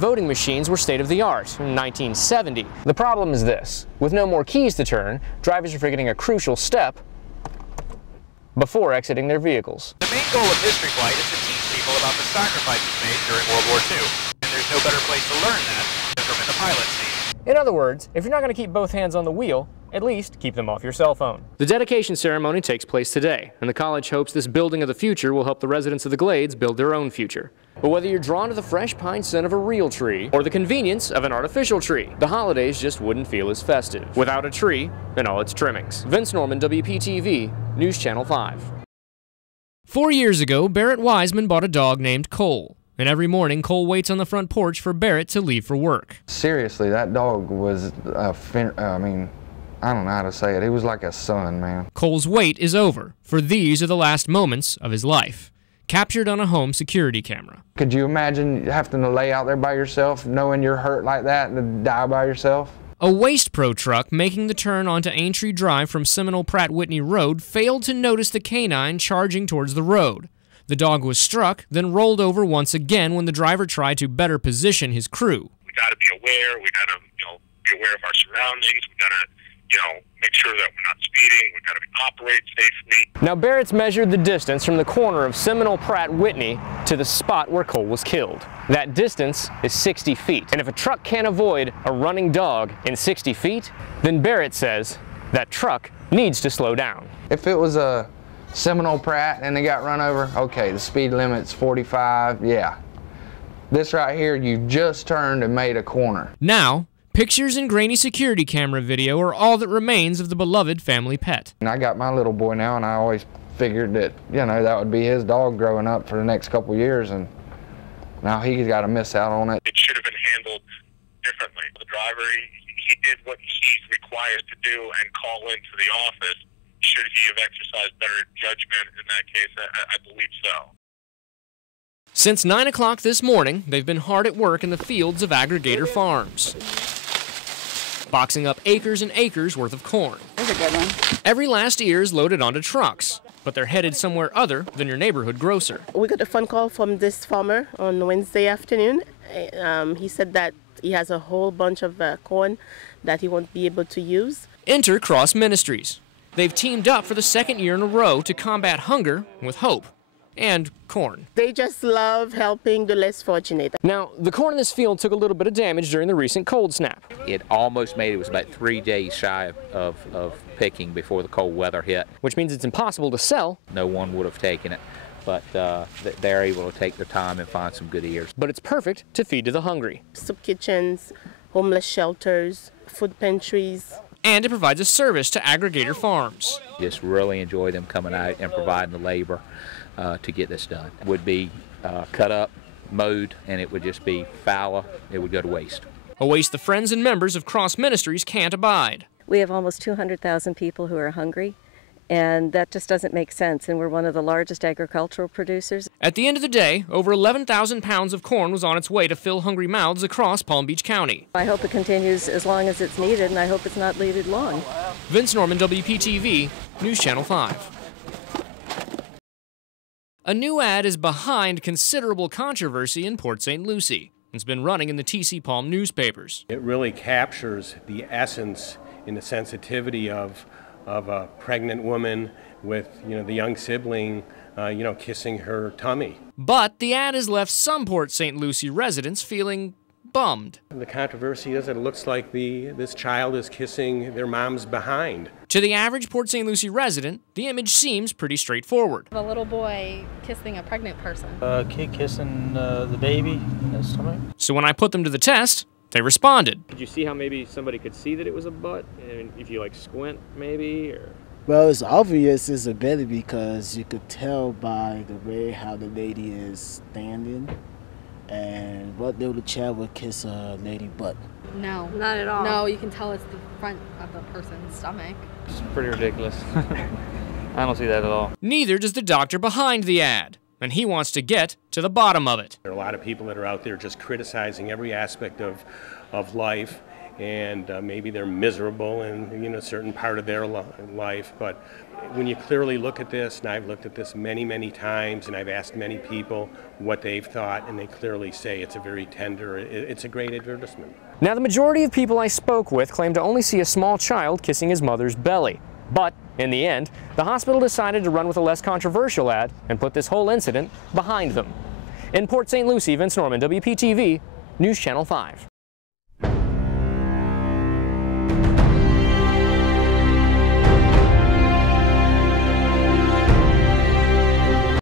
voting machines were state-of-the-art in 1970. The problem is this: with no more keys to turn, drivers are forgetting a crucial step before exiting their vehicles. The main goal of History Flight is to teach people about the sacrifices made during World War II. And there's no better place to learn that than from in the pilot seat. In other words, if you're not going to keep both hands on the wheel, at least keep them off your cell phone. The dedication ceremony takes place today, and the college hopes this building of the future will help the residents of the Glades build their own future. But whether you're drawn to the fresh pine scent of a real tree or the convenience of an artificial tree, the holidays just wouldn't feel as festive without a tree and all its trimmings. Vince Norman, WPTV, News Channel 5. 4 years ago, Barrett Wiseman bought a dog named Cole. And every morning, Cole waits on the front porch for Barrett to leave for work. Seriously, that dog was I mean, I don't know how to say it. He was like a son, man. Cole's wait is over, for these are the last moments of his life, captured on a home security camera. Could you imagine having to lay out there by yourself, knowing you're hurt like that, and to die by yourself? A Waste Pro truck making the turn onto Aintree Drive from Seminole Pratt Whitney Road failed to notice the canine charging towards the road. The dog was struck, then rolled over once again when the driver tried to better position his crew. We got to be aware. We got to, be aware of our surroundings. We got to, make sure that we're not speeding. We got to operate safely. Now Barrett's measured the distance from the corner of Seminole Pratt Whitney to the spot where Cole was killed. That distance is 60 feet. And if a truck can't avoid a running dog in 60 feet, then Barrett says that truck needs to slow down. If it was a Seminole Pratt and they got run over, okay, the speed limit's 45, yeah. This right here, you just turned and made a corner. Now, pictures and grainy security camera video are all that remains of the beloved family pet. And I got my little boy now, and I always figured that, that would be his dog growing up for the next couple years, and now he's got to miss out on it. It should have been handled differently. The driver, he did what he's required to do and call into the office. Should he have exercised better judgment in that case? I believe so. Since 9 o'clock this morning, they've been hard at work in the fields of Aggregator Farms, boxing up acres and acres worth of corn. That's a good one. Every last ear is loaded onto trucks, but they're headed somewhere other than your neighborhood grocer. We got a phone call from this farmer on Wednesday afternoon. He said that he has a whole bunch of corn that he won't be able to use. Enter Cross Ministries. They've teamed up for the second year in a row to combat hunger with hope and corn. They just love helping the less fortunate. Now, the corn in this field took a little bit of damage during the recent cold snap. It almost made it was about 3 days shy of picking before the cold weather hit. Which means it's impossible to sell. No one would have taken it, but they're able to take their time and find some good ears. But it's perfect to feed to the hungry. Soup kitchens, homeless shelters, food pantries. And it provides a service to Aggregator Farms. Just really enjoy them coming out and providing the labor to get this done. It would be cut up, mowed, and it would just be fallow. It would go to waste. A waste the friends and members of Cross Ministries can't abide. We have almost 200,000 people who are hungry, and that just doesn't make sense, and we're one of the largest agricultural producers. At the end of the day, over 11,000 pounds of corn was on its way to fill hungry mouths across Palm Beach County. I hope it continues as long as it's needed, and I hope it's not needed long. Vince Norman, WPTV, News Channel 5. A new ad is behind considerable controversy in Port St. Lucie. It's been running in the TC Palm newspapers. It really captures the essence and the sensitivity of a pregnant woman with, the young sibling, kissing her tummy. But the ad has left some Port St. Lucie residents feeling bummed. The controversy is that it looks like this child is kissing their mom's behind. To the average Port St. Lucie resident, the image seems pretty straightforward. A little boy kissing a pregnant person. A kid kissing the baby in the stomach. So when I put them to the test, they responded. Did you see how maybe somebody could see that it was a butt? And if you squint maybe, or? Well, it's obvious it's a belly because you could tell by the way how the lady is standing. And what little child would kiss a lady butt? No. Not at all. No, you can tell it's the front of the person's stomach. It's pretty ridiculous. I don't see that at all. Neither does the doctor behind the ad, and he wants to get to the bottom of it. There are a lot of people that are out there just criticizing every aspect of life, and maybe they're miserable in a certain part of their life. But when you clearly look at this, and I've looked at this many, many times, and I've asked many people what they've thought, and they clearly say it's a very tender, it's a great advertisement. Now, the majority of people I spoke with claim to only see a small child kissing his mother's belly. But in the end, the hospital decided to run with a less controversial ad and put this whole incident behind them. In Port St. Lucie, Vince Norman, WPTV, News Channel 5.